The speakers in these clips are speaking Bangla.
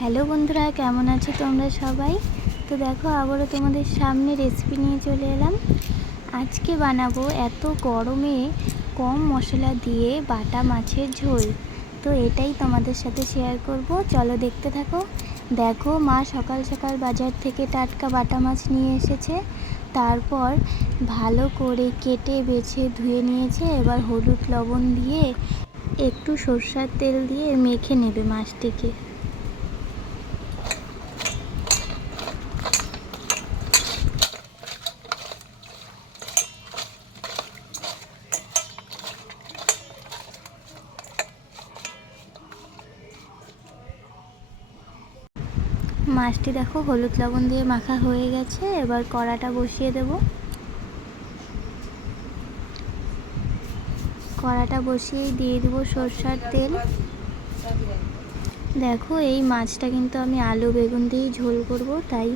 হ্যালো বন্ধুরা, কেমন আছো তোমরা সবাই? তো দেখো, আবারও তোমাদের সামনে রেসিপি নিয়ে চলে এলাম। আজকে বানাবো এত গরমে কম মশলা দিয়ে বাটা মাছের ঝোল। তো এটাই তোমাদের সাথে শেয়ার করব। চলো দেখতে থাকো। দেখো, মা সকাল সকাল বাজার থেকে টাটকা বাটা মাছ নিয়ে এসেছে। তারপর ভালো করে কেটে, বেছে, ধুয়ে নিয়েছে। এবার হলুদ লবণ দিয়ে একটু সর্ষার তেল দিয়ে মেখে নেবে মাছটিকে। মাছটি দেখো, হলুদ লবণ দিয়ে মাখা হয়ে গেছে। এবার কড়াটা বসিয়ে দেব। কড়াটা বসিয়ে দিয়ে দেবো সর্ষার তেল। দেখো, এই মাছটা কিন্তু আমি আলু বেগুন দিয়েই ঝোল করব, তাই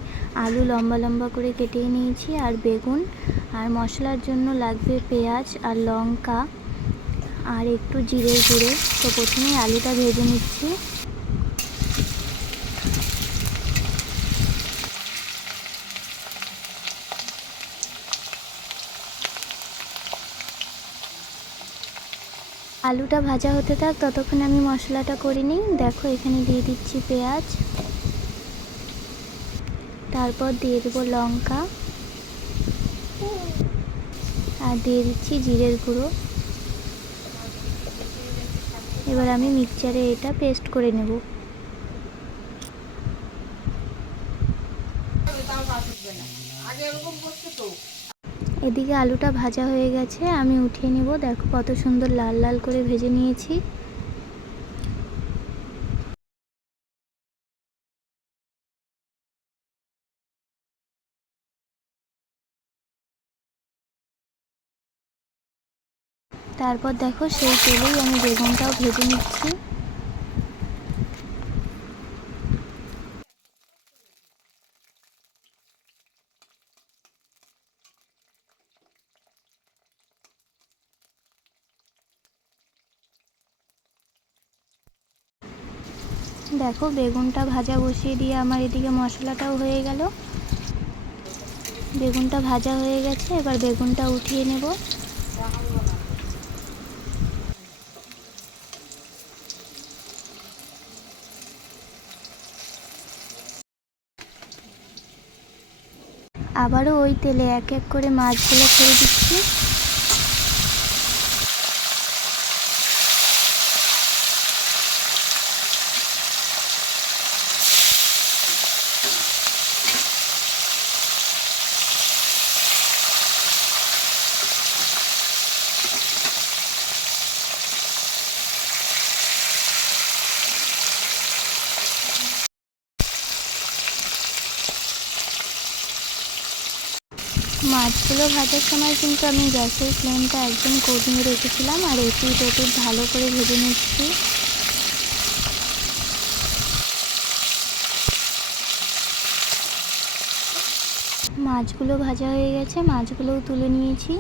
আলু লম্বা লম্বা করে কেটে নিয়েছি, আর বেগুন। আর মশলার জন্য লাগবে পেঁয়াজ আর লঙ্কা, আর একটু জিরে গুঁড়ো। তো প্রথমেই আলুটা ভেজে নিচ্ছি। আলুটা ভাজা হতে থাক, ততক্ষণে আমি মশলাটা করে নিই। দেখো, এখানে দিয়ে দিচ্ছি পেঁয়াজ। তারপর দিয়ে দেবো লঙ্কা। আর দিয়ে দিচ্ছি জিরের গুঁড়ো। এবার আমি মিক্সচারে এটা পেস্ট করে নেব। এদিকে আলুটা ভাজা হয়ে গেছে, আমি উঠিয়ে নিব। দেখো কত সুন্দর লাল লাল করে ভেজে নিয়েছি। তারপর দেখো সেই তেলেই আমি বেগুনটাও ভেজে নিচ্ছি। দেখো, বেগুনটা ভাজা বসিয়ে দিয়ে আমার এদিকে মশলাটাও হয়ে গেল। বেগুনটা ভাজা হয়ে গেছে, এবার বেগুনটা উঠিয়ে নেব। আবারও ওই তেলে এক এক করে মাছগুলো ছেড়ে দিচ্ছি। মাছগুলো ভাজার সময় কিন্তু আমি গ্যাসের ফ্লেমটা একদম কমিয়ে রেখেছিলাম আর এটি ওপিট ভালো করে ভেজে নিচ্ছি। মাছগুলো ভাজা হয়ে গেছে, মাছগুলোও তুলে নিয়েছি।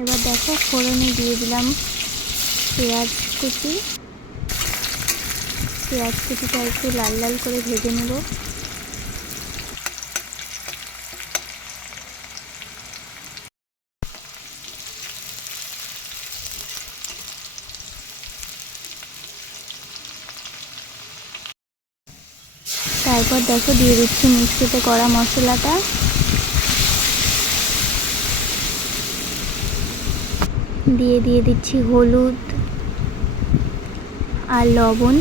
এবার দেখো ফোড়নে দিয়ে দিলাম পেঁয়াজ কুচি। পেঁয়াজ কুচিটা একটু লাল লাল করে ভেজে নেব। তারপর দেখো দিয়ে দিচ্ছি মিক্সিতে করা মশলাটা। দিয়ে দিয়ে দিচ্ছি হলুদ আর লবণ।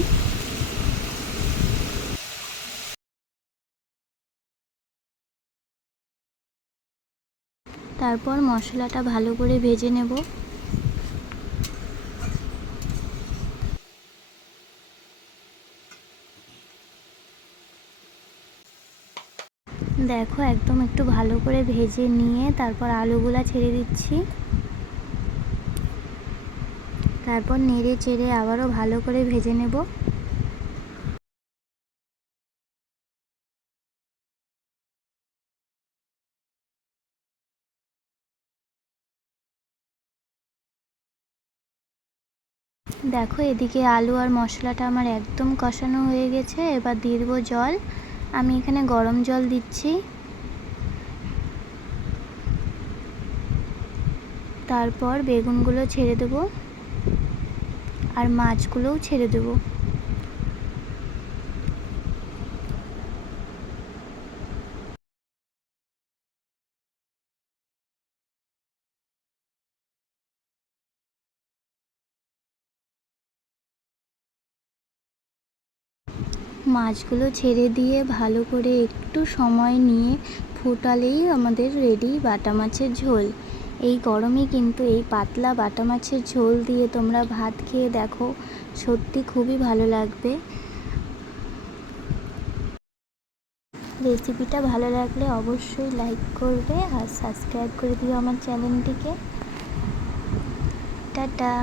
তারপর মশলাটা ভালো করে ভেজে নেব। দেখো, একদম একটু ভালো করে ভেজে নিয়ে তারপর আলুগুলা ছেড়ে দিচ্ছি। তারপর নেড়ে চেড়ে আবারও ভালো করে ভেজে নেব। দেখো, এদিকে আলু আর মশলাটা আমার একদম কষানো হয়ে গেছে। এবার দিয়ে জল। আমি এখানে গরম জল দিচ্ছি। তারপর বেগুনগুলো ছেড়ে দেবো। আর মাছগুলোও ছেড়ে দেবো। মাছগুলো ছেড়ে দিয়ে ভালো করে একটু সময় নিয়ে ফুটালেই আমাদের রেডি বাটা মাছের ঝোল। এই গরমে কিন্তু এই পাতলা বাটা মাছের ঝোল দিয়ে তোমরা ভাত খেয়ে দেখো, সত্যি খুবই ভালো লাগবে। রেসিপিটা ভালো লাগলে অবশ্যই লাইক করবে আর সাবস্ক্রাইব করে দিও আমার চ্যানেলটিকে। টাটা।